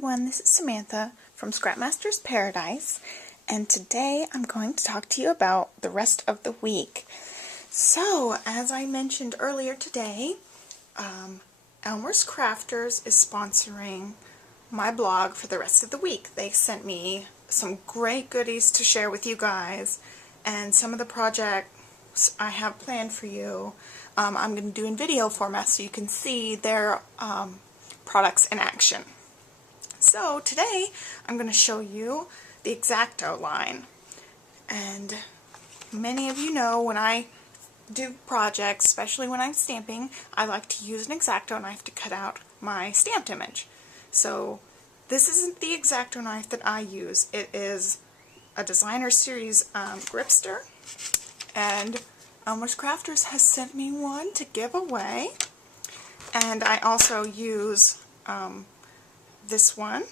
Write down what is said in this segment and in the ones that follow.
everyone, this is Samantha from Scrapmaster's Paradise, and today I'm going to talk to you about the rest of the week. So, as I mentioned earlier today, Elmer's Crafters is sponsoring my blog for the rest of the week. They sent me some great goodies to share with you guys, and some of the projects I have planned for you I'm going to do in video format so you can see their products in action. So today I'm going to show you the Xacto line, and many of you know when I do projects, especially when I'm stamping, I like to use an Xacto knife to cut out my stamped image. So this isn't the Xacto knife that I use. It is a Designer Series gripster, and Elmer's Crafters has sent me one to give away. And I also use this one.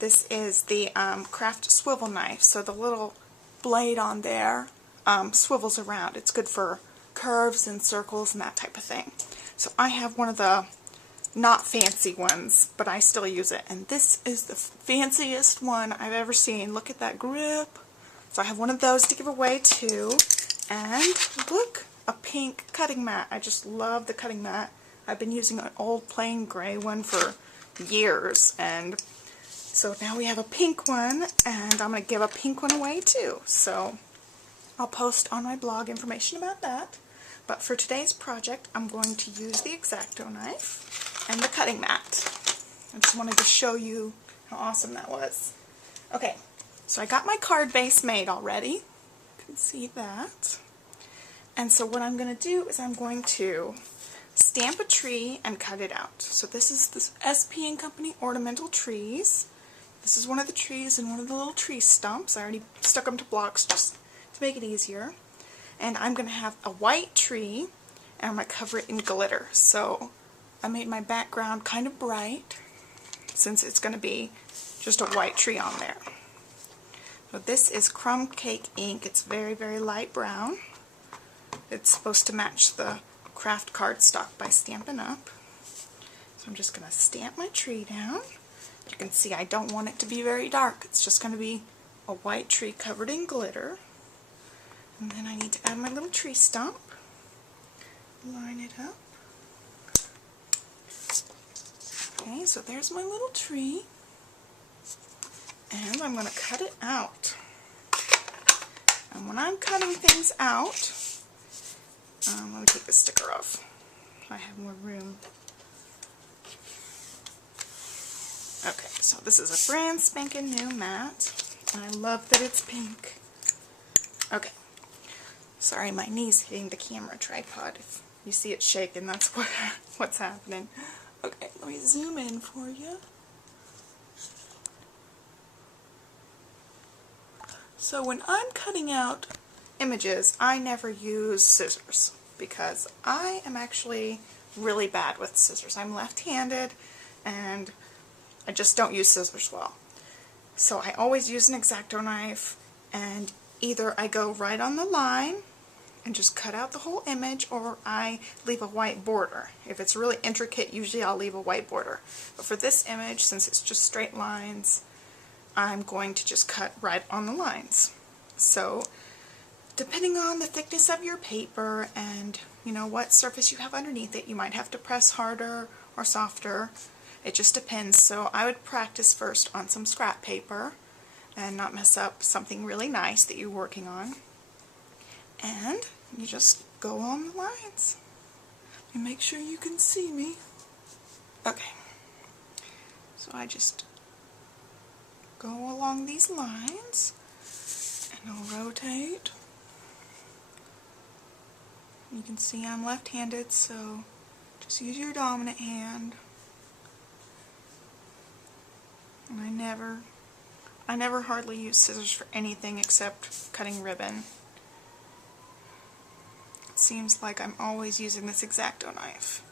This is the craft swivel knife, so the little blade on there swivels around. It's good for curves and circles and that type of thing. So I have one of the not fancy ones, but I still use it, and this is the fanciest one I've ever seen. Look at that grip. So I have one of those to give away too. And look, a pink cutting mat. I just love the cutting mat. I've been using an old plain gray one for years, and so now we have a pink one, and I'm going to give a pink one away too. So I'll post on my blog information about that. But for today's project, I'm going to use the Xacto knife and the cutting mat. I just wanted to show you how awesome that was. Okay, so I got my card base made already. You can see that. And so what I'm going to do is I'm going to stamp a tree and cut it out. So this is the SP & Company Ornamental Trees. This is one of the trees and one of the little tree stumps. I already stuck them to blocks just to make it easier. And I'm going to have a white tree, and I'm going to cover it in glitter. So I made my background kind of bright, since it's going to be just a white tree on there. So this is crumb cake ink. It's very, very light brown. It's supposed to match the craft cardstock by Stampin' Up. So I'm just going to stamp my tree down. You can see I don't want it to be very dark. It's just going to be a white tree covered in glitter. And then I need to add my little tree stump. Line it up. Okay, so there's my little tree. And I'm going to cut it out. And when I'm cutting things out, let me take the sticker off. I have more room. Okay, so this is a brand spanking new mat, and I love that it's pink. Okay, sorry, my knee's hitting the camera tripod. If you see it shaking, that's what's happening. Okay, let me zoom in for you. So when I'm cutting out images, I never use scissors because I am actually really bad with scissors. I'm left-handed and I just don't use scissors well. So I always use an Xacto knife, and either I go right on the line and just cut out the whole image, or I leave a white border. If it's really intricate, usually I'll leave a white border. But for this image, since it's just straight lines, I'm going to just cut right on the lines. So depending on the thickness of your paper and what surface you have underneath it, you might have to press harder or softer. It just depends. So I would practice first on some scrap paper and not mess up something really nice that you're working on. And you just go on the lines. And make sure you can see me. Okay. So I just go along these lines, and I'll rotate. You can see I'm left-handed, so just use your dominant hand. And I never hardly use scissors for anything except cutting ribbon. It seems like I'm always using this Xacto knife.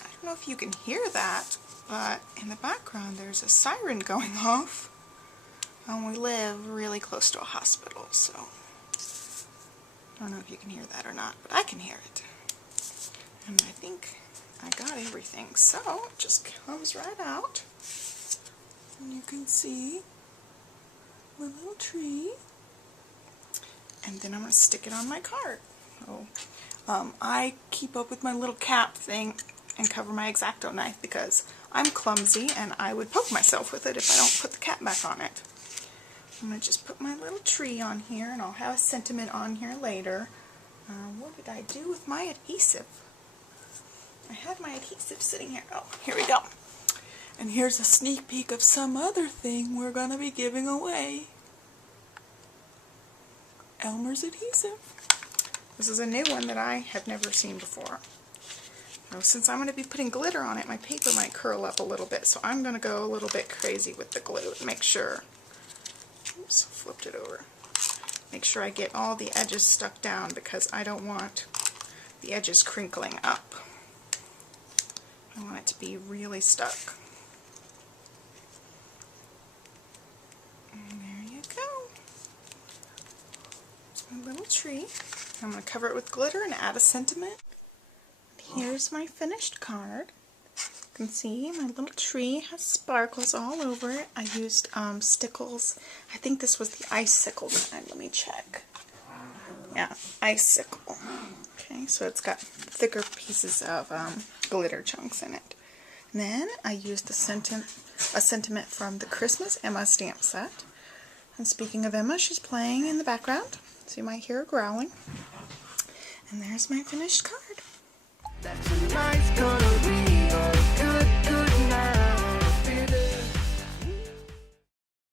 I don't know if you can hear that, but in the background there's a siren going off. And we live really close to a hospital, so I don't know if you can hear that or not, but I can hear it. And I think I got everything. So it just comes right out. And you can see my little tree. And then I'm going to stick it on my card. So, I keep up with my little cap thing and cover my Xacto knife because I'm clumsy and I would poke myself with it if I don't put the cap back on it. I'm going to just put my little tree on here, and I'll have a sentiment on here later. What did I do with my adhesive? I had my adhesive sitting here. Oh, here we go. And here's a sneak peek of some other thing we're going to be giving away. Elmer's adhesive. This is a new one that I have never seen before. Now, since I'm going to be putting glitter on it, my paper might curl up a little bit, so I'm going to go a little bit crazy with the glue and make sure. Oops, flipped it over. Make sure I get all the edges stuck down because I don't want the edges crinkling up. I want it to be really stuck. And there you go. It's my little tree. I'm going to cover it with glitter and add a sentiment. Here's my finished card. You can see my little tree has sparkles all over it. I used stickles. I think this was the icicle kind. Let me check. Yeah, icicle. Okay, so it's got thicker pieces of glitter chunks in it. And then I used a sentiment from the Christmas Emma stamp set. And speaking of Emma, she's playing in the background, so you might hear her growling. And there's my finished card. That's a nice coloring.